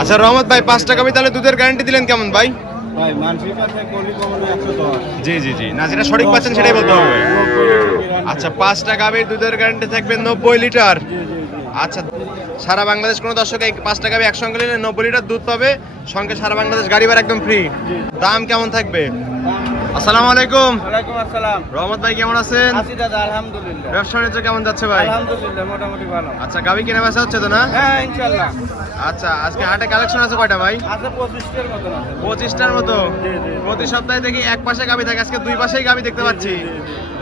আচ্ছা রহমত ভাই 5 টাকা তাহলে দুধের গ্যারান্টি দিলেন কেমন ভাই? ভাই মানসিক আছে কলি কমলে 110। জি জি জি, না যেটা সঠিক পাচ্ছেন সেটাই বলতে হবে। আচ্ছা 5 টাকা দুধের গ্যারান্টি থাকবে 90 লিটার। আচ্ছা সারা বাংলাদেশ কোনো দর্শক এই 5 টাকা একসঙ্গে নিলে 90 লিটার দুধ পাবে, সঙ্গে সারা বাংলাদেশ গাড়ি ভাড়া একদম ফ্রি। দাম কেমন থাকবে? আসসালামু আলাইকুম। ওয়ালাইকুম আসসালাম। রহমত ভাই কেমন আছেন? আছি দাদা, আলহামদুলিল্লাহ। ব্যবসা বাণিজ্য কেমন যাচ্ছে ভাই? আলহামদুলিল্লাহ মোটামুটি ভালো। আচ্ছা গাবি কেনা বেচা হচ্ছে তো না? হ্যাঁ ইনশাআল্লাহ। আচ্ছা আজকে হাটে কালেকশন আছে কয়টা ভাই? আছে 25টার মতো আছে। 25টার মতো। প্রতি সপ্তাহে দেখি এক পাশে গাবি থাকে, আজকে দুই পাশেই গাবি দেখতে পাচ্ছি।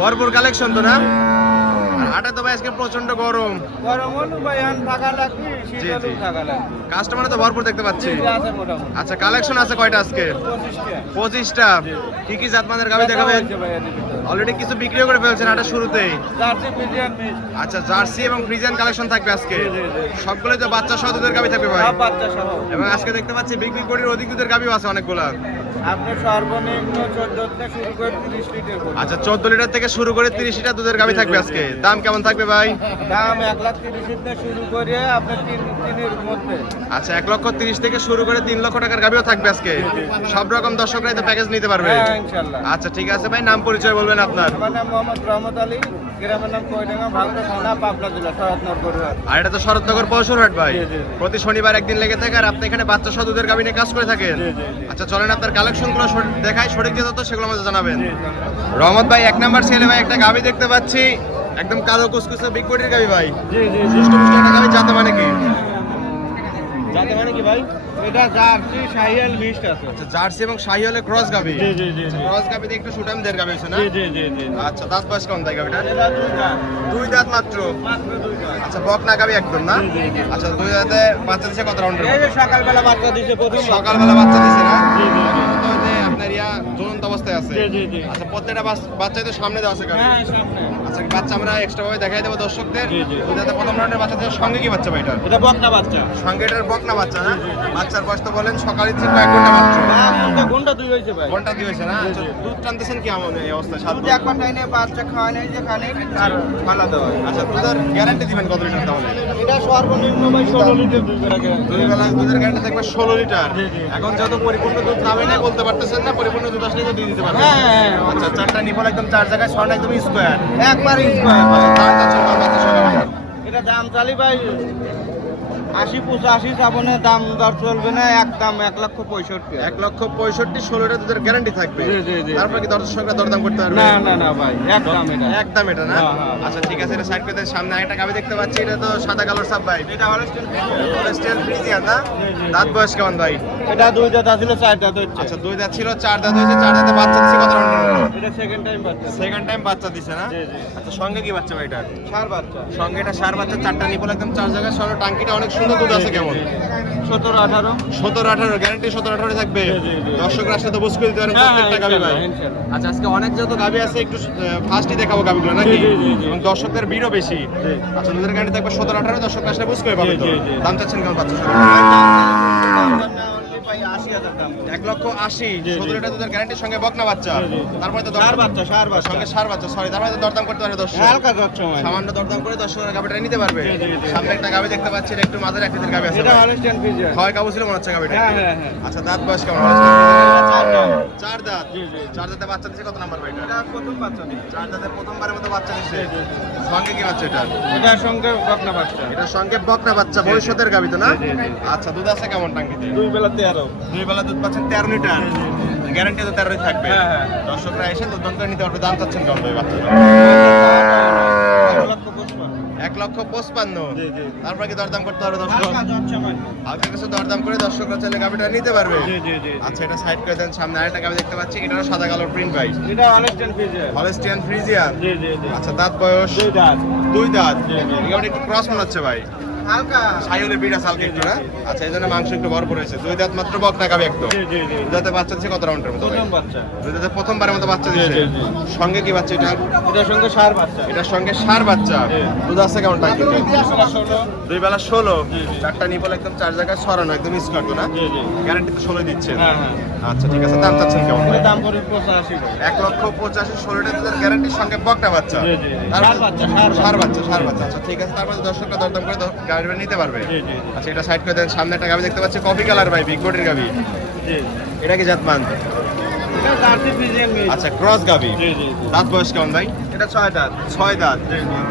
ভরপুর কালেকশন তো না? আর হাটে তো ভাই আজকে প্রচন্ড গরম। গরম হলো ভাই আন থাকা লাগবে, শীতলও থাকা লাগবে। কাস্টমার তো ভরপুর দেখতে পাচ্ছি। আছে মোটামুটি। আচ্ছা কালেকশন আছে কয়টা আজকে? 25টা। কি কি জাতমানের গাবি দেখাবেন? অলরেডি কিছু বিক্রিও করে ফেলছেন হাটের শুরুতেই। Jersey Friesian mix. আচ্ছা জার্সি এবং ফ্রিজিয়ান কালেকশন থাকবে আজকে। সবগুলোই তো বাচ্চা সহ দুধের গাবি থাকবে ভাই? সব বাচ্চা সহ। এবং আজকে দেখতে পাচ্ছি বিক্রি কোটির অধিক দুধের গাবিও আছে অনেকগুলা। আপনি সর্বনিম্ন 14 থেকে শুরু করে 30 লিটার পর্যন্ত। আচ্ছা 14 লিটার থেকে শুরু করে 30 লিটার দুধের গাবি থাকবে আজকে। দাম কেমন থাকবে ভাই? দাম 1,30,000 থেকে শুরু করে আপনার 3-3 এর মধ্যে। আচ্ছা 1,30,000 থেকে শুরু করে 3 লক্ষ টাকার গাবিও থাকবে আজকে। সব রকম দর্শকরাই তো প্যাকেজ নিতে পারবে। হ্যাঁ ইনশাআল্লাহ। আচ্ছা ঠিক আছে ভাই, নাম পরিচয় বলবেন আপনার। আমার নাম মোহাম্মদ রহমত আলী, গ্রামের নাম কয়ডাঙ্গা, ভাগদা থানা, পাবনা জেলা, শরৎনগর বড়ুয়া। আর এটা তো শরৎনগর পৌরসভার ভাই। জি, জি, জি। প্রতি শনিবার একদিন লেগে থাকে আর আপনি এখানে বাচ্চা সহ দুধের গাবি নিয়ে কাজ করে থাকেন। জি, জি, জি। আচ্ছা চলেন আপনার কালেকশনগুলো দেখাই, সঠিক যে তথ্য সেগুলো আমাদের জানাবেন। জি, জি। রহমত ভাই 1 নাম্বার সেলে ভাই একটা গাবি দেখতে পাচ্ছি, একদম কালো কুচকুচে বিগ বডির গাবি ভাই। জি জি সুষ্ঠু পুষ্টি একটা গাবি, জাতে মানে কি? জাতে মানে কি ভাই? এটা জার্সি শাহিয়াল মিক্সড আছে। আচ্ছা জার্সি এবং শাহিওয়ালের ক্রস গাবি। জি জি জি জি। ক্রস গাবিতে একটু সুটাম দের গাবি আছে না? জি জি জি জি। আচ্ছা দাঁত বয়স কেমন তাই গাবিটা? এটা দুইটা। 2 দাঁত মাত্র। মাত্র দুইটা। আচ্ছা বকনা গাবি একদম না? জি, জি, জি। আচ্ছা 2 দাঁতে বাচ্চা দিছে কত রাউন্ডের? এই যে সকালবেলা বাচ্চা দিছে প্রথম। সকালবেলা বাচ্চা দিছে না? জি, জি, জি। এখন তো ওই যে আপনার ঝুলন্ত অবস্থায় আছে। জি, জি, জি। আচ্ছা প্রত্যেকটা বাচ্চাই তো সামনে দেওয়া আছে গাবি। হ্যাঁ সামনে। আচ্ছা বাচ্চা আমরা এক্সট্রা ভাবে দেখাই দেবো দর্শকদের। জি, জি। ওই যাতে প্রথম রাউন্ডের বাচ্চাদের সঙ্গে কি বাচ্চা ভাই এটা? এটা বকনা বাচ্চা। সঙ্গে এটার বকনা বাচ্চা না? বাচ্চার বয়স তো বলেন সকালে থেকে কয়েক ঘন্টা মাত্র। আমটা ঘন্টা দুই হইছে ভাই। ঘন্টা দিয়ে হয়েছে না? আচ্ছা দুধ টানতেছেন কি আমাদের এই অবস্থায়? সাত দুধ ঘন্টা। একবার টাইনে বাচ্চা খাওয়ানো যে খানে আর ফালা দেওয়া হয়। আচ্ছা দুধের গ্যারান্টি দিবেন কত লিটার তাহলে? এটা সর্বনিম্ন ভাই 16 লিটার দুধ রাখে। দুই বেলা দুধের গ্যারান্টি থাকবে 16 লিটার। জি, জি। এখন যত পরিপূর্ণ দুধ নামে না বলতে পারতেছেন না, পরিপূর্ণ দুধ আসলে তো দিয়ে দিতে পারবেন। হ্যাঁ হ্যাঁ। আচ্ছা চারটা নিপল একদম 4 জায়গায়, ছড়া একদম স্কোয়ার। একবার স্কয়ার। দাম যাচ্ছে কত বাচ্চা সহ গাবিটার? এটা দাম চালি ভাই 80-85 শ্রাবণে দাম দর চলবে না, একদম 1,65,000। 1,65,000 16টা দুধের গ্যারান্টি থাকবে। জি, জি, জি। তারপর কি দর্শকরা দরদাম করতে পারবে? না না না ভাই একদম এটা। একদম এটা না? হ্যাঁ, হ্যাঁ। আচ্ছা ঠিক আছে, এটা সাইড করে দেন। সামনে আরেকটা গাবি দেখতে পাচ্ছি, এটা তো সাদা কালোর সাপ ভাই। এটা হলস্টেইন হলস্টিয়ান ফ্রিজিয়ান না? জি, জি। দাঁত বয়স কেমন ভাই? এটা দুই দাঁত ছিল, চার দাঁত হচ্ছে। আচ্ছা 2 দাঁত ছিল, 4 দাঁত হয়েছে। 4 দাঁতে বাচ্চা দিছে কত রাউন্ডের মতো? এটা সেকেন্ড টাইম বাচ্চা। সেকেন্ড টাইম বাচ্চা দিছে না? জি, জি। আচ্ছা সঙ্গে কি বাচ্চা ভাই এটা? সার বাচ্চা। সঙ্গে এটা সার বাচ্চা, 4টা নিপল একদম 4 জায়গায়, সরো টাঙ্কিটা অনেক সুন্দর। দুধ আছে কেমন? 17-18। 17-18 গ্যারান্টি 17-18 থাকবে। জি, জি, জি। দর্শকরা আসলে তো বুঝতে দিতে পারেন হ্যাঁ, প্রত্যেকটা গাবি ভাই। ইনশাআল্লাহ। আচ্ছা আজকে অনেক যত গাবি আছে একটু ফার্স্টই দেখাবো গাবিগুলো নাকি? জি, জি, জি, জি। এবং দর্শকদের ভিড়ও বেশি। জি। আচ্ছা দুধের গ্যারান্টি থাকবে 17-18, দর্শকরা আসলে বুঝতে পারবে তো। জি, জি, জি। দাম চাচ্ছেন কেমন বাচ্চা? 80,000 দাম। 1,80,000 জি, জি। 17টা দুধের গ্যারান্টির সঙ্গে বকনা বাচ্চা। জি, জি, জি। তারপরে তো সার বাচ্চা, সার বাচ্চা। সঙ্গে সার বাচ্চা, সরি তারপরে তো দরদাম করতে পারে দর্শক। হালকা যাচ্ছে মানে। সামান্য দরদাম করে দর্শকরা গাবিটা নিতে পারবে। জি, জি, জি। সামনে একটা গাবি দেখতে পাচ্ছি, এটা একটু মাঝের আকৃতির গাবি আছে এটা ভাই। Holstein Friesian. হয় কাবু ছিল মনে হচ্ছে গাবিটা। হ্যাঁ হ্যাঁ হ্যাঁ। আচ্ছা দাঁত বয়স কেমন? চার দাঁত। 4 দাঁত। জি, জি। 4 দাঁতে বাচ্চা দিছে কত নাম্বার ভাই এটা? এটা প্রথম বাচ্চা নেই। 4 দাঁতে প্রথমবারের মতো বাচ্চা দিছে। জি, জি, সঙ্গে কি বাচ্চা এটা? এটার সঙ্গে বকনা বাচ্চা। এটার সঙ্গে বকনা বাচ্চা, ভবিষ্যতের গাবি তো না? জি, জি, জি। আচ্ছা দুধ আছে কেমন টাঙ্কিতে? দুই বেলা 13। দুই বেলা দুধ পাচ্ছেন 13 লিটার। গ্যারান্টি তো 13ই থাকবে। হ্যাঁ, হ্যাঁ। দর্শকরা এসে দুধ দন্ত করে নিতে পারবে। দাম চাচ্ছেন কেমন ভাই বাচ্চাটা? 1,55,000। জি, জি। তারপরে কি দরদাম করতে পারবে দর্শক? হালকা যাচ্ছে মানে। হালকা কিছু দরদাম করে দর্শকরা চাইলে গাবিটা নিতে পারবে। জি, জি, জি। আচ্ছা এটা সাইড করে দেন। সামনে আরেকটা গাবি দেখতে পাচ্ছি, এটারও সাদা কালোর প্রিন্ট ভাই। এটা হলস্টেইন ফ্রিজিয়ান। Holstein Friesian. জি, জি, জি। আচ্ছা দাঁত বয়স? দুই দাঁত। 2 দাঁত। জি, জি। এই গাবিটা একটু ক্রস মনে হচ্ছে ভাই। হালকা। সাইলে বিড়া সালকে একটু না? আচ্ছা এই জন্য মাংস একটু ভরপুর হয়েছে। 2 দাঁত মাত্র, বকনা গাবি একদম। জি, জি, জি। দুধাতে বাচ্চা দিচ্ছে কত রাউন্ডের মতো ভাই? প্রথম বাচ্চা। দুধাতে প্রথমবারের মতো বাচ্চা দিচ্ছে। জি, জি, সঙ্গে কি বাচ্চা এটা? এটার সঙ্গে সার বাচ্চা। এটার সঙ্গে সার বাচ্চা। জি। দুধ আছে কেমন টাঙ্কি? দুই বেলা 16। 2 বেলা 16। জি, জি। 4টা নিপল একদম 4 জায়গায় ছড়ানো, একদম স্কোয়ার তো না? জি, জি। গ্যারান্টি তো 16 দিচ্ছে। হ্যাঁ হ্যাঁ। আচ্ছা ঠিক আছে, দাম চাচ্ছেন কেমন ভাই? এর দাম পড়ে 85 ভাই। 1,85,000 16টা দুধের গ্যারান্টির সঙ্গে বকনা বাচ্চা। জি, জি, জি। তারপর- ষাঁড় বাচ্চা, ষাঁড় ষাঁড় বাচ্চা, ষাঁড় বাচ্চা। আচ্ছা ঠিক আছে, তারপরে দর্শকরা দরদাম করে আসবে নিতে পারবে। জি জি আচ্ছা এটা সাইড করে দেন। সামনে একটা গাবি দেখতে পাচ্ছি কফি কালার ভাই, বিগ বডির গাবি। জি এটা কি জাতমান? এটা জার্সি ফ্রিজিয়ান মিক্স। আচ্ছা ক্রস গাবি। জি জি দাঁত বয়স কেমন ভাই? এটা 6 দাঁত। 6 দাঁত।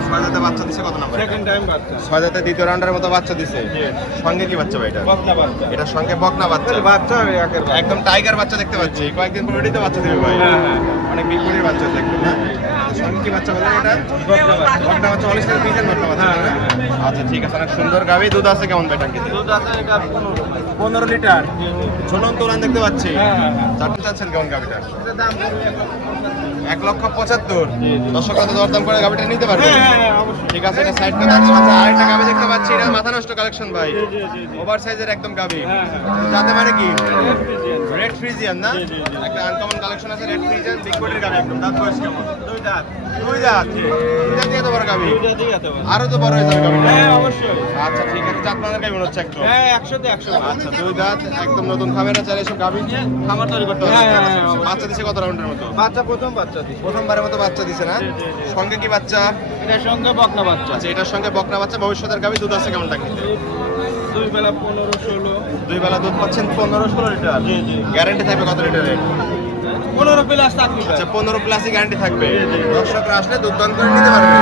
6 দাঁতে বাচ্চা দিছে কত নাম্বার? সেকেন্ড টাইম বাচ্চা। 6 দাঁতে দ্বিতীয় রাউন্ডের মতো বাচ্চা দিছে। জি সঙ্গে কি বাচ্চা ভাই এটা? বকনা বাচ্চা। এটার সঙ্গে বকনা বাচ্চা। বাচ্চা হবে একের বাচ্চা। একদম টাইগার বাচ্চা দেখতে পাচ্ছি। কয়েকদিন পরে এটাই তো বাচ্চা দেবে ভাই। হ্যাঁ হ্যাঁ অনেক বিগ বডির বাচ্চা দেখতে না? সঙ্গে কি বাচ্চা বলে এটা? বকনা বাচ্চা। বকনা বাচ্চা হলিস্টার ফ্রিজিয়ান বকনা বাচ্চা না? আচ্ছা ঠিক আছে, অনেক সুন্দর গাবি। দুধ আছে কেমন ভাই টাঙ্কিতে? দুধ আছে এটা 15 লিটার। ঝুলন্ত উলান দেখতে পাচ্ছি। হ্যাঁ হ্যাঁ চারটে চাচ্ছেন কেমন গাবিটা? এটা দাম পড়বে 1,75,000। জি, জি। দর্শকরা তো দরদাম করে গাবিটা নিতে পারবে। হ্যাঁ অবশ্যই। ঠিক আছে, এটা সাইড করে আছে। আচ্ছা আরেকটা গাবি দেখতে পাচ্ছি, এটা মাথা নষ্ট কালেকশন ভাই। জি জি জি জি। ওভার সাইজের একদম গাবি। হ্যাঁ হ্যাঁ যাতে মানে কি? ফ্রিজিয়ান। রেড ফ্রিজিয়ান না? জি, জি, জি। একটা আনকমন কালেকশন আছে রেড ফ্রিজিয়ান, বিগ বডির গাবি একদম। দাঁত বয়স কেমন? 2 দাঁত। 2 দাঁত। 2 দাঁত দিয়ে তো বড় গাবি। দুইটা দিয়ে এত বড়। আরো তো বড় হয়ে যাবে গাবিটা। হ্যাঁ অবশ্যই। আচ্ছা ঠিক আছে, জাত মানের গাবি মনে হচ্ছে একদম। হ্যাঁ 100 তে 100। আচ্ছা 2 দাঁত একদম নতুন খামারে চাইলে সব গাবি নিয়ে খামার তৈরি করতে হবে। হ্যাঁ, হ্যাঁ, হ্যাঁ, অবশ্যই। বাচ্চা দিছে কত রাউন্ডের মতো? বাচ্চা প্রথম বাচ্চা দিছে। প্রথমবারের মতো বাচ্চা দিছে না? জি, জি, জি। সঙ্গে কি বাচ্চা? এটার সঙ্গে বকনা বাচ্চা। আচ্ছা এটার সঙ্গে বকনা বাচ্চা, ভবিষ্যতের গাবি। দুধ আছে কেমন টাঙ্কিতে? 2 বেলা 15-16। 2 বেলা দুধ পাচ্ছেন 15-16 লিটার। জি, জি। গ্যারান্টি থাকবে কত লিটারের? 15 প্লাস 7 লিটার। আচ্ছা 15 প্লাসই গ্যারান্টি থাকবে। জি, জি। দর্শকরা আসলে দুধ দান করে নিতে পারবে।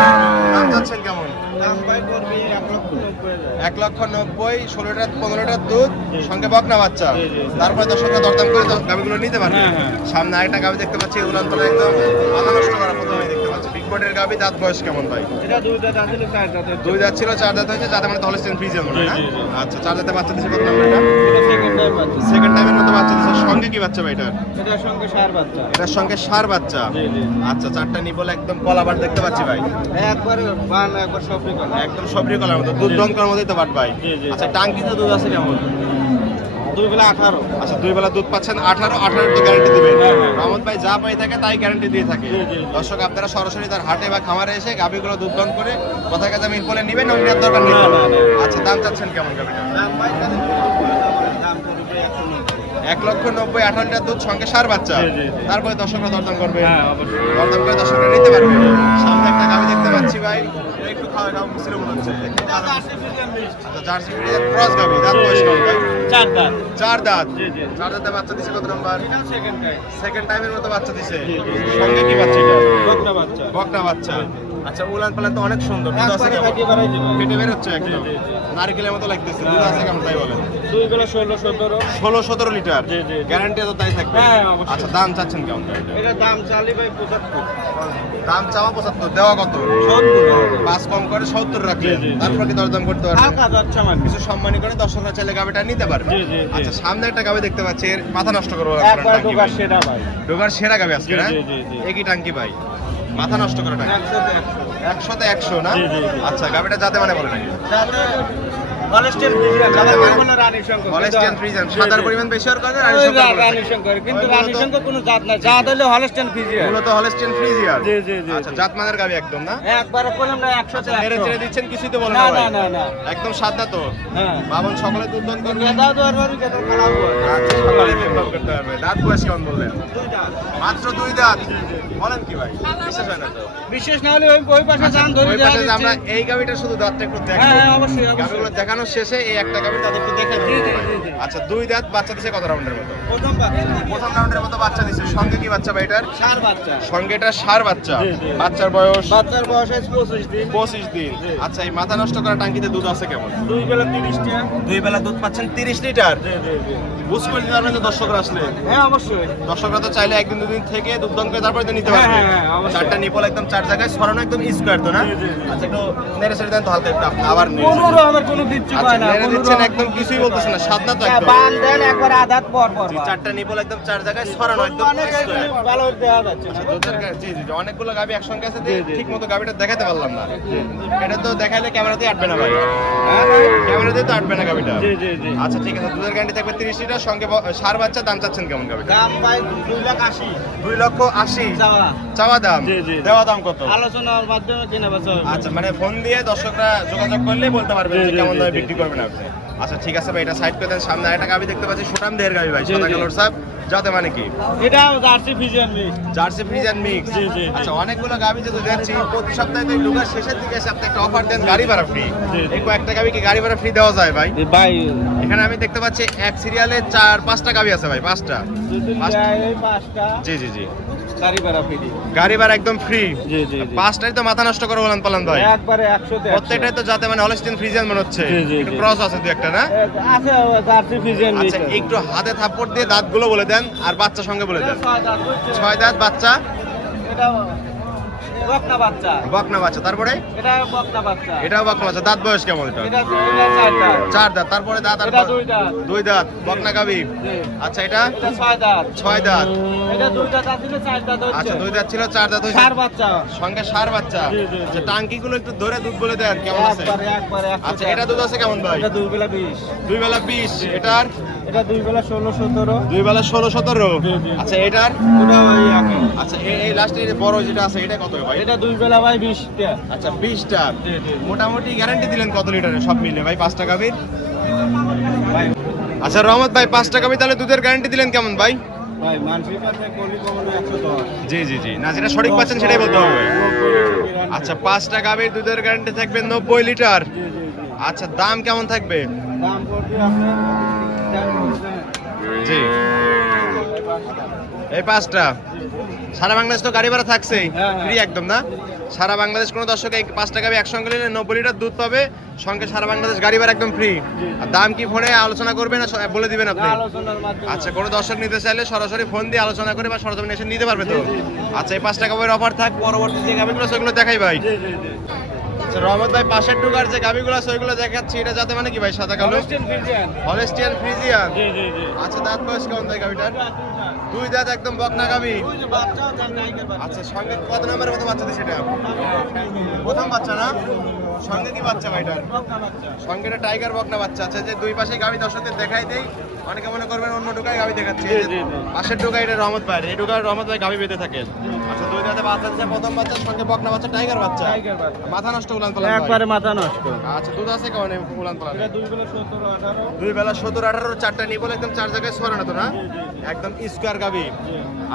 দাম চাচ্ছেন কেমন? দাম পাই করবি 1,90,000। 1,90,000, 16 লিটার 15 লিটার দুধ, জি। সঙ্গে বকনা বাচ্চা। জি, জি। তারপরে দর্শকরা দরদাম করে গাবিগুলো নিতে পারবে। হ্যাঁ, হ্যাঁ। সামনে আরেকটা গাবি দেখতে পাচ্ছি, উলান তলা একদম মাথা নষ্ট করা প্রথমেই দেখতে পাচ্ছি। বিগ বডির গাবি। দাঁত বয়স কেমন ভাই? এটা 2 দাঁত আসলে 4 দাঁতের। 2 দাঁত ছিল, 4 দাঁত হয়েছে। যাতে মানে হলিস্টিয়ান ফ্রিজিয়ান মনে হয় না? জি, জি, জি। আচ্ছা 4 দাঁতে বাচ্চা দিছে কত নাম্বার এটা? এটা সেকেন্ড টাইম বাচ্চা। সেকেন্ড টাইমের মতো বাচ্চা দিছে। সঙ্গে কি বাচ্চা ভাই এটার? এটার সঙ্গে সার বাচ্চা। এটার সঙ্গে ষাঁড় বাচ্চা। জি, জি। আচ্ছা 4টা নিবল একদম কলাবার দেখতে পাচ্ছি ভাই। একবার বান একবার সবরি করা। একদম সবরি কলার মতো, দুধ দম করার মতোই তো বাট ভাই। জি, জি। আচ্ছা টাঙ্কিতে দুধ আছে কেমন? 2 বেলা 18। আচ্ছা 2 বেলা দুধ পাচ্ছেন 18 তো গ্যারান্টি দিবেন। হ্যাঁ, হ্যাঁ। রহমত ভাই যা পাই থাকে তাই গ্যারান্টি দিয়ে থাকে। জি, জি, জি। দর্শক আপনারা সরাসরি তার হাটে বা খামারে এসে গাভীগুলো দুধ দন করে কথা কাজে মিল বলে নেবেন, অন্য নেওয়ার দরকার নেই। না, না, না। আচ্ছা দাম চাচ্ছেন কেমন গাভীটা? দাম পাই তাহলে দাম করবে 190। 1,90,000, 18 লিটার দুধ, সঙ্গে ষাঁড় বাচ্চা। জি, জি, জি। তারপরে দর্শকরা দরদাম করবে। হ্যাঁ অবশ্যই। দরদাম করে দর্শকরা নিতে পারবে। সামনে একটা গাভী দেখতে পাচ্ছি ভাই, এটা একটু খাওয়া খাওয়া মিশ্র মনে হচ্ছে। আচ্ছা জার্সি ব্রিডের ক্রস গাভী। দাঁত বয়স কেমন ভাই? 4 দাঁত। 4 দাঁত। জি, জি। 4 দাঁতে বাচ্চা দিছে কত নাম্বার? এটা সেকেন্ড টাইম। সেকেন্ড টাইমের মতো বাচ্চা দিছে। জি, জি। সঙ্গে কি বাচ্চা এটা? বকনা বাচ্চা। বকনা বাচ্চা। আচ্ছা উলান পালান তো অনেক সুন্দর। দুধ আছে একবারে কেমন? ফাটিয়ে বাড়াইতে পারে। ফেটে বের হচ্ছে একদম। জি, জি, জি। নারকেলের মতো লাগতেছে। দুধ আছে কেমন তাই বলেন? 2 বেলা 16-17। 16-17 লিটার। জি, জি, জি। গ্যারান্টি তো তাই থাকবে। হ্যাঁ, অবশ্যই। আচ্ছা দাম চাচ্ছেন কেমন এটা? এটা দাম চালি ভাই 75। দাম চাওয়া 75, দেওয়া কত? 70। 5 কম করে 70 রাখলেন। জি, জি, জি। তারপর কি দরদাম করতে পারবেন? হালকা যাচ্ছে আমার। কিছু সম্মানী করে দর্শকরা চাইলে গাবিটা নিতে পারবে। জি, জি, জি। আচ্ছা সামনে একটা গাবি দেখতে পাচ্ছি, এর মাথা নষ্ট করবো একবার ডোকার সেটা ভাই। ডোগার সেরা গাবি আজকে জি, না? জি, জি, জি। একই টাঙ্কি ভাই, মাথা নষ্ট করে টাঙ্কি। 100 তে 100। 100 তে 100 না? জি, জি, জি। আচ্ছা গাবিটা যাতে মানে বলে নাকি? যাতে হলস্টেইন ফ্রিজিয়ান যাতে যাতে মানে- কোনো রানী শঙ্কর। Holstein Friesian. সাদার পরিমাণ বেশি হওয়ার কারণে রানী ওই শঙ্কর বলে রানী থাকে। শঙ্কর কিন্তু ওই রানী মূলত- শঙ্কর কোনো জাত না, জাত হলো হলস্টেইন ফ্রিজিয়ান। মূলত হলস্টিয়ান ফ্রিজিয়ান। জি, জি, জি, আচ্ছা জি। জাতমানের গাবি একদম না? একবারে বললাম না 100 তে নেড়ে 100। চেড়ে দিচ্ছেন, কিছুই তো বলে না না না ভাই। না না। একদম সাদা তো। হ্যাঁ। বাবন সকলে দুধ দন করবে। দাও তো আর বারো কেটে খারাপ হয়। আচ্ছা সকালে বের করতে পারবে। দাঁত বয়স কেমন বললেন? 2 দাঁত। মাত্র 2 দাঁত। বলেন কি ভাই? বিশ্বাস হয় না তো? বিশেষ না হলে ওই পাশে যান ধরে ওই দেওয়া পাশে যে আমরা দিচ্ছি। এই গাবিটা শুধু দাঁতটা একটু দেখবো। হ্যাঁ হ্যাঁ অবশ্যই অবশ্যই। গাবিগুলো দেখানোর শেষে এই একটা গাবি তাদেরকে দেখে জি, দেবো জি, ভাই। জি, জি। আচ্ছা 2 দাঁত, বাচ্চা দিছে কত রাউন্ডের মতো? প্রথম বাচ্চা। প্রথম রাউন্ডের মতো বাচ্চা দিছে। সঙ্গে কি বাচ্চা ভাই এটার? সার বাচ্চা। সঙ্গে এটা ষাঁড় বাচ্চা। জি, জি। বাচ্চার বয়স বাচ্চার বয়স আছে 25 দিন। 25 দিন। জি। আচ্ছা এই মাথা নষ্ট করা টাঙ্কিতে দুধ আছে কেমন? 2 বেলা 30 টা। 2 বেলা দুধ পাচ্ছেন 30 লিটার। জি জি জি। বুঝ করে দিতে পারবেন তো দর্শকরা আসলে? হ্যাঁ অবশ্যই। দর্শকরা তো চাইলে একদিন দুদিন থেকে দুধ দান করে তারপরে তো নিতে হ্যাঁ, পারবে। হ্যাঁ, হ্যাঁ, অবশ্যই। 4টা নিপল একদম 4 জায়গায় ছড়ানো, একদম স্কোয়ার তো না? জি, জি, জি। আচ্ছা একটু নেড়ে ছেড়ে দেন তো হালকা একটু, আপনি আবার নেড়ে কোনো ছেড়ে দেন। রকমের কোনো কিচ্ছু আচ্ছা হয় না। নেড়ে কোনো দিচ্ছেন রকম- একদম কিছুই বলতেছেন না, সাদনা তো হ্যাঁ, একদম। বান দেন একবার আধাত পর পর। জি 4টা নিপল একদম 4 জায়গায় ছড়ানো, একদম অনেক square। ভালো দেওয়া যাচ্ছে। আচ্ছা দুধের জি জি জি, অনেকগুলো গাবি একসঙ্গে আছে, জি, জি, ঠিক জি। মতো গাবিটা দেখাতে পারলাম না। এটা তো দেখাইলে ক্যামেরাতেই আটবে না ভাই। হ্যাঁ ভাই। ক্যামেরাতেই তো আটবে না গাবিটা। জি জি জি। আচ্ছা ঠিক আছে, দুধের গ্যারান্টি থাকবে 30 লিটার, সঙ্গে ষাঁড় বাচ্চা। দাম চাচ্ছেন কেমন গাবিটা? দাম পাই 2,80,000 2,80,000 চাওয়া। চাওয়া দাম। জি, জি, জি। দেওয়া দাম কত? আলোচনার মাধ্যমে কেনা বেচা হবে। আচ্ছা মানে ফোন দিয়ে দর্শকরা যোগাযোগ করলে বলতে পারবেন জি, যে জি, কেমন জি, দামে জি, বিক্রি জি। করবেন আপনি। আচ্ছা ঠিক আছে ভাই, এটা সাইড করে দেন। সামনে আরেকটা গাবি দেখতে পাচ্ছি, সুঠাম দেহের গাবি ভাই, জি, সাদা জি। কালোর সাপ, যাতে মানে কি এটাও Jersey Friesian mix. Jersey Friesian mix. জি, জি। আচ্ছা অনেকগুলো গাবি যেহেতু দেখছি প্রতি সপ্তাহে তো এই লুকার শেষের দিকে এসে আপনি একটা অফার দেন গাড়ি ভাড়া ফ্রি। জি, জি। এই কয়েকটা গাবি কি গাড়ি ভাড়া ফ্রি দেওয়া যায় ভাই? ভাই এখানে আমি দেখতে পাচ্ছি এক সিরিয়ালে 4-5টা গাবি আছে ভাই, 5টা। যদি পাঁচ- যায় এই 5টা জি জি জি, গাড়ি ভাড়া ফ্রি। গাড়ি ভাড়া একদম ফ্রি। জি জি জি। 5টাই তো মাথা নষ্ট করে বলেন পালান ভাই, একবারে 100তে 100 প্রত্যেকটাই তো যাতে মানে হলস্টিন ফ্রিজিয়ান মনে হচ্ছে, জি, জি, একটু জি। ক্রস আছে দু একটা না? আছে জার্সি ফিজিয়ান মিক্স। আচ্ছা একটু হাতে থাপ্পড় দিয়ে দাঁতগুলো বলে দেন আর বাচ্চা সঙ্গে বলে দেন। 6 দাঁত হচ্ছে। 6 দাঁত বাচ্চা, এটা বকনা বাচ্চা। বকনা বাচ্চা, তারপরে এটা বকনা বাচ্চা। এটাও বকনা বাচ্চা। দাঁত বয়স কেমন এটা? এটা 4 দাঁত। 4 দাঁত, তারপরে দাঁত আর এটা 2 দাঁত। 2 দাঁত বকনা গাবি। জি। আচ্ছা এটা এটা 6 দাঁত। 6 দাঁত। এটা 2 দাঁত আছে, 4 দাঁত হচ্ছে। আচ্ছা 2 দাঁত ছিল, 4 দাঁত হয়েছে। চার বাচ্চা। সঙ্গে সার বাচ্চা। জি, জি, জি। আচ্ছা টাঙ্কি গুলো একটু ধরে দুধ বলে দেন কেমন আছে? একবারে 100 আচ্ছা এটা দুধ আছে কেমন ভাই? এটা 2 বেলা 20। 2 বেলা 20। এটার এটা 2 বেলা 16 17। 2 বেলা 16-17। জি, জি। আচ্ছা এটার ওটা ওই একই। আচ্ছা এই লাস্টে এই যে বড় যেটা আছে এটা কত ভাই? এটা 2 বেলা ভাই 20 টা। আচ্ছা 20টা। জি, জি। মোটামুটি গ্যারান্টি দিলেন কত লিটারের সব মিলে ভাই 5 টাকা গাবির? ভাই আচ্ছা রহমত ভাই 5 টাকা গাবি তাহলে দুধের গ্যারান্টি দিলেন কেমন ভাই? ভাই মানসিক আছে কলি কমনে 110। জি জি জি, না যেটা সঠিক পাচ্ছেন সেটাই বলতে হবে ভাই। আচ্ছা 5 টাকা গাবির দুধের গ্যারান্টি থাকবে 90 লিটার। জি জি জি। আচ্ছা দাম কেমন থাকবে? দাম পড়বে আপনার 4%। জি এই 5টা সারা বাংলাদেশ তো গাড়ি ভাড়া থাকছেই, হ্যাঁ, হ্যাঁ। ফ্রি একদম না? সারা বাংলাদেশ কোনো দর্শক এই 5 টাকা গাবি একসঙ্গে নিলে 90 লিটার দুধ পাবে, সঙ্গে সারা বাংলাদেশ গাড়ি ভাড়া একদম ফ্রি। আর দাম কি ফোনে আলোচনা করবেন না বলে দিবেন আপনি? আলোচনার মাধ্যমে। আচ্ছা কোনো দর্শক নিতে চাইলে সরাসরি ফোন দিয়ে আলোচনা করে বা সরজমিনে এসে নিতে পারবে তো? আচ্ছা এই 5 টাকা গাবির অফার থাক, পরবর্তী যে গাবিগুলো সেগুলো দেখাই ভাই। জি জি জি। আচ্ছা রহমত ভাই পাশের টুকার যে গাবিগুলো আছে ওইগুলো দেখাচ্ছি, এটা যাতে মানে কি ভাই সাদা কালো? Holstein Friesian. Holstein Friesian. জি জি জি। আচ্ছা দাঁত বয়স কেমন ভাই গাবিটার? 2 দাঁত একদম বকনা গাবি। ওই যে বাচ্চাও দেন টাইগার বাচ্চা। আচ্ছা সঙ্গে কত নম্বরের মতো বাচ্চা দিছে এটা? প্রথম বাচ্চা না? সঙ্গে কি বাচ্চা ভাইটার? বকনা বাচ্চা। সঙ্গে এটা টাইগার বকনা বাচ্চা আছে। যে দুই পাশে গাবি দর্শকদের দেখাই দেই, অনেকে মনে করবেন অন্য ঢুকায় গাবি দেখাচ্ছি। জি, এই যে জি, জি। পাশের ঢুকায় এটা রহমত ভাই, এই ঢুকায় রহমত ভাই গাবি বেঁধে থাকে। আচ্ছা 2 দাঁতে বাচ্চা দিছে, প্রথম বাচ্চার সঙ্গে বকনা বাচ্চা টাইগার বাচ্চা। টাইগার বাচ্চা। মাথা নষ্ট উলান পালান ভাই। একবারে মাথা নষ্ট। আচ্ছা দুধ আছে কেমন এই উলান পালান? এটা 2 বেলা 17 18। 2 বেলা 17-18 চারটা নিয়ে বলে একদম 4 জায়গায় সোয়ানো তো না? একদম স্কোয়ার গাবি।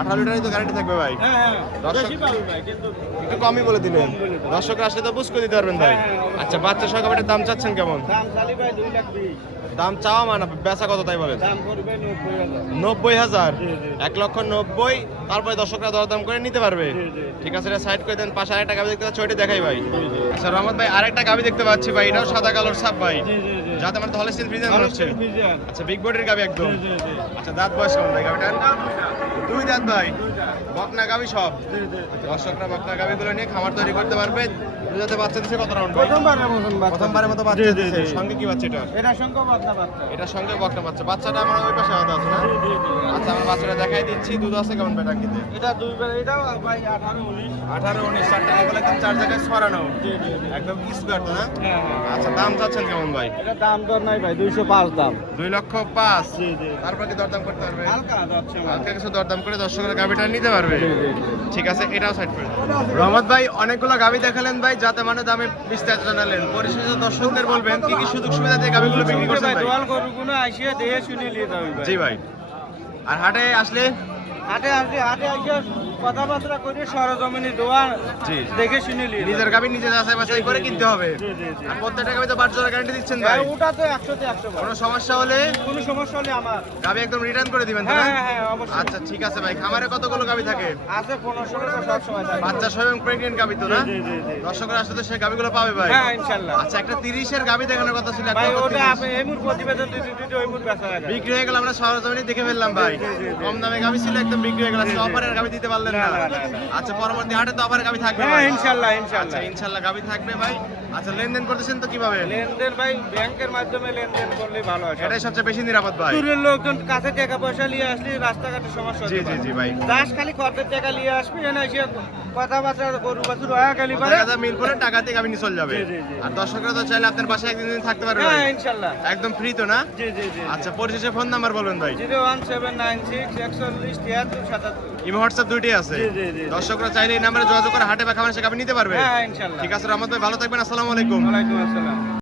18 লিটারই তো গ্যারান্টি থাকবে ভাই। হ্যাঁ হ্যাঁ। দর্শক- বেশি পাবি ভাই কিন্তু একটু কমই বলে দিলেন, দর্শকরা আসলে তো বুঝ করে দিতে পারবেন ভাই। হ্যাঁ, হ্যাঁ। আচ্ছা বাচ্চা সহ গাবিটার দাম চাচ্ছেন কেমন? দাম চালি ভাই 2 লাখ 20। দাম চাওয়া মানে বেচা কত তাই বলেন? দাম করবে 90,000। 90,000। জি, জি। 1,90,000। তারপরে দর্শকরা দরদাম করে নিতে পারবে। জি, জি। ঠিক আছে এটা সাইড করে দেন। পাশে আরেকটা গাবি দেখতে পাচ্ছি, ওইটা দেখাই ভাই। আচ্ছা রহমত ভাই আরেকটা গাবি দেখতে পাচ্ছি ভাই, এটাও সাদা কালোর সাপ ভাই, জি জি জি। যাতে মানে হলস্টিন ফ্রিজিয়ান মনে হচ্ছে। Holstein Friesian. আচ্ছা বিগ বডির গাবি একদম। জি জি জি। আচ্ছা দাঁত বয়স কেমন ভাই গাবিটার? 2 দাঁত ভাই, 2 টা। বকনা গাবি সব। জি জি। দর্শকরা বকনা গাবিগুলো নিয়ে খামার তৈরি করতে পারবে। দুধাতে বাচ্চা দিছে কত রাউন্ড ভাই? প্রথমবারের মতন বাচ্চা। প্রথমবারের মতো জি, বাচ্চা জি, দিছে। জি। সঙ্গে কি বাচ্চা এটা? এটা সংখ্যা বাচ্চা বাচ্চা। এটার সঙ্গে বকনা বাচ্চা। বাচ্চাটা আমার ওই পাশে আলাদা আছে না? জি জি জি। আচ্ছা আমার বাচ্চাটা দেখাই দিচ্ছি, দুধ আছে কেমন ভাই টাঙ্কিতে? এটা 2 বেলা এটাও ভাই 18 19। 18-19 চারটা নিয়ে বলে একদম 4 জায়গায় ছড়ানো। জি জি জি। একদম স্কোয়ার তো না? হ্যাঁ হ্যাঁ। আচ্ছা দাম চাচ্ছেন কেমন ভাই? এটা দাম দর নাই ভাই 205 দাম। 2,05,000। জি জি। তারপর কি দরদাম করতে পারবে? হালকা যাচ্ছে ভাই। হালকা কিছু দরদাম করে দর্শকরা গাবিটা নিতে পারবে। জি জি জি। ঠিক আছে এটাও সাইড করে দিন। রহমত ভাই অনেকগুলো গাবি দেখালেন ভাই, যাতে মানে দামে বিস্তারিত জানালেন। পরিশেষে দর্শকদের বলবেন কি কি সুযোগ সুবিধা দিয়ে গাবিগুলো বিক্রি করছেন ভাই ভাই? দোয়াল গরুগুলো আইসিয়ে দেখে শুনে নিয়ে যাবে ভাই। জি ভাই। আর হাটে আসলে হাটে আইসে কথাবার্তা করে সরজমিনে দোয়া জি। দেখে শুনে নিয়ে নিজের গাবি নিজে যাচাই বাছাই করে কিনতে হবে। জি জি জি। আর প্রত্যেকটা গাবি তো 5 জোড়া গ্যারান্টি দিচ্ছেন ভাই ভাই। ওটা তো 100তে 100 ভাই। কোনো সমস্যা হলে কোনো সমস্যা হলে আমার। গাবি একদম রিটার্ন করে দিবেন তো হ্যাঁ না? হ্যাঁ হ্যাঁ অবশ্যই। আচ্ছা ঠিক আছে ভাই। খামারে কতগুলো গাবি থাকে? আছে 1500 টাকা সব সময় থাকে। বাচ্চা সহ এবং প্রেগনেন্ট গাবি তো না? জি জি জি। দর্শকরা আসলে তো সেই গাবিগুলো পাবে ভাই। হ্যাঁ ইনশাআল্লাহ। আচ্ছা একটা 30-এর গাবি দেখানোর কথা ছিল, ভাই একটা তো ওটা 30 আপনি এমুর প্রতিবেদন দিতে ওই মুর বেচা লাগে। বিক্রি হয়ে গেল, আমরা সরজমিনে দেখে ফেললাম ভাই। জি, জি, জি। কম দামে গাবি ছিল একদম বিক্রি হয়ে গেল। জি, জি। অফারের গাবি দিতে পারলেন না। না, না, না, না। আচ্ছা পরবর্তী হাটে তো আবার গাবি থাকবে হ্যাঁ ভাই। ইনশাআল্লাহ আচ্ছা ইনশাআল্লাহ। ইনশাআল্লাহ গাবি থাকবে ভাই। আচ্ছা লেনদেন করতেছেন তো কিভাবে? লেনদেন ভাই ব্যাংকের মাধ্যমে লেনদেন করলে ভালো হয়। এটাই সবচেয়ে বেশি নিরাপদ ভাই। দূরের লোকজন কাছে টাকা পয়সা নিয়ে আসলে রাস্তাঘাটে সমস্যা জি হতে জি পারে। জি ভাই। দাস খালি খরচের টাকা নিয়ে আসবে এনে এসে কথাবার্তা গরু বাছুর হয়ে গেলি পারে। কথা মিল করে টাকা দিয়ে গাবি নিয়ে চলে যাবে। জি, জি, জি। আর দর্শকরা তো চাইলে আপনার বাসায় একদিন দিন থাকতে পারবে হ্যাঁ ভাই। ইনশাআল্লাহ। একদম ফ্রি তো না? জি জি জি। আচ্ছা পরিশেষে ফোন নাম্বার বলবেন ভাই। 01796 41 73 77। ইমো হোয়াটসঅ্যাপ দুইটাই আছে। জি, জি, জি। দর্শকরা চাইলে এই নাম্বারে যোগাযোগ করে হাটে বা খামারে সে গাবি নিতে পারবে। হ্যাঁ ইনশাআল্লাহ। ঠিক আছে রহমত ভাই, ভালো থাকবেন। আসসালামু আলাইকুম। ওয়ালাইকুম আসসালাম।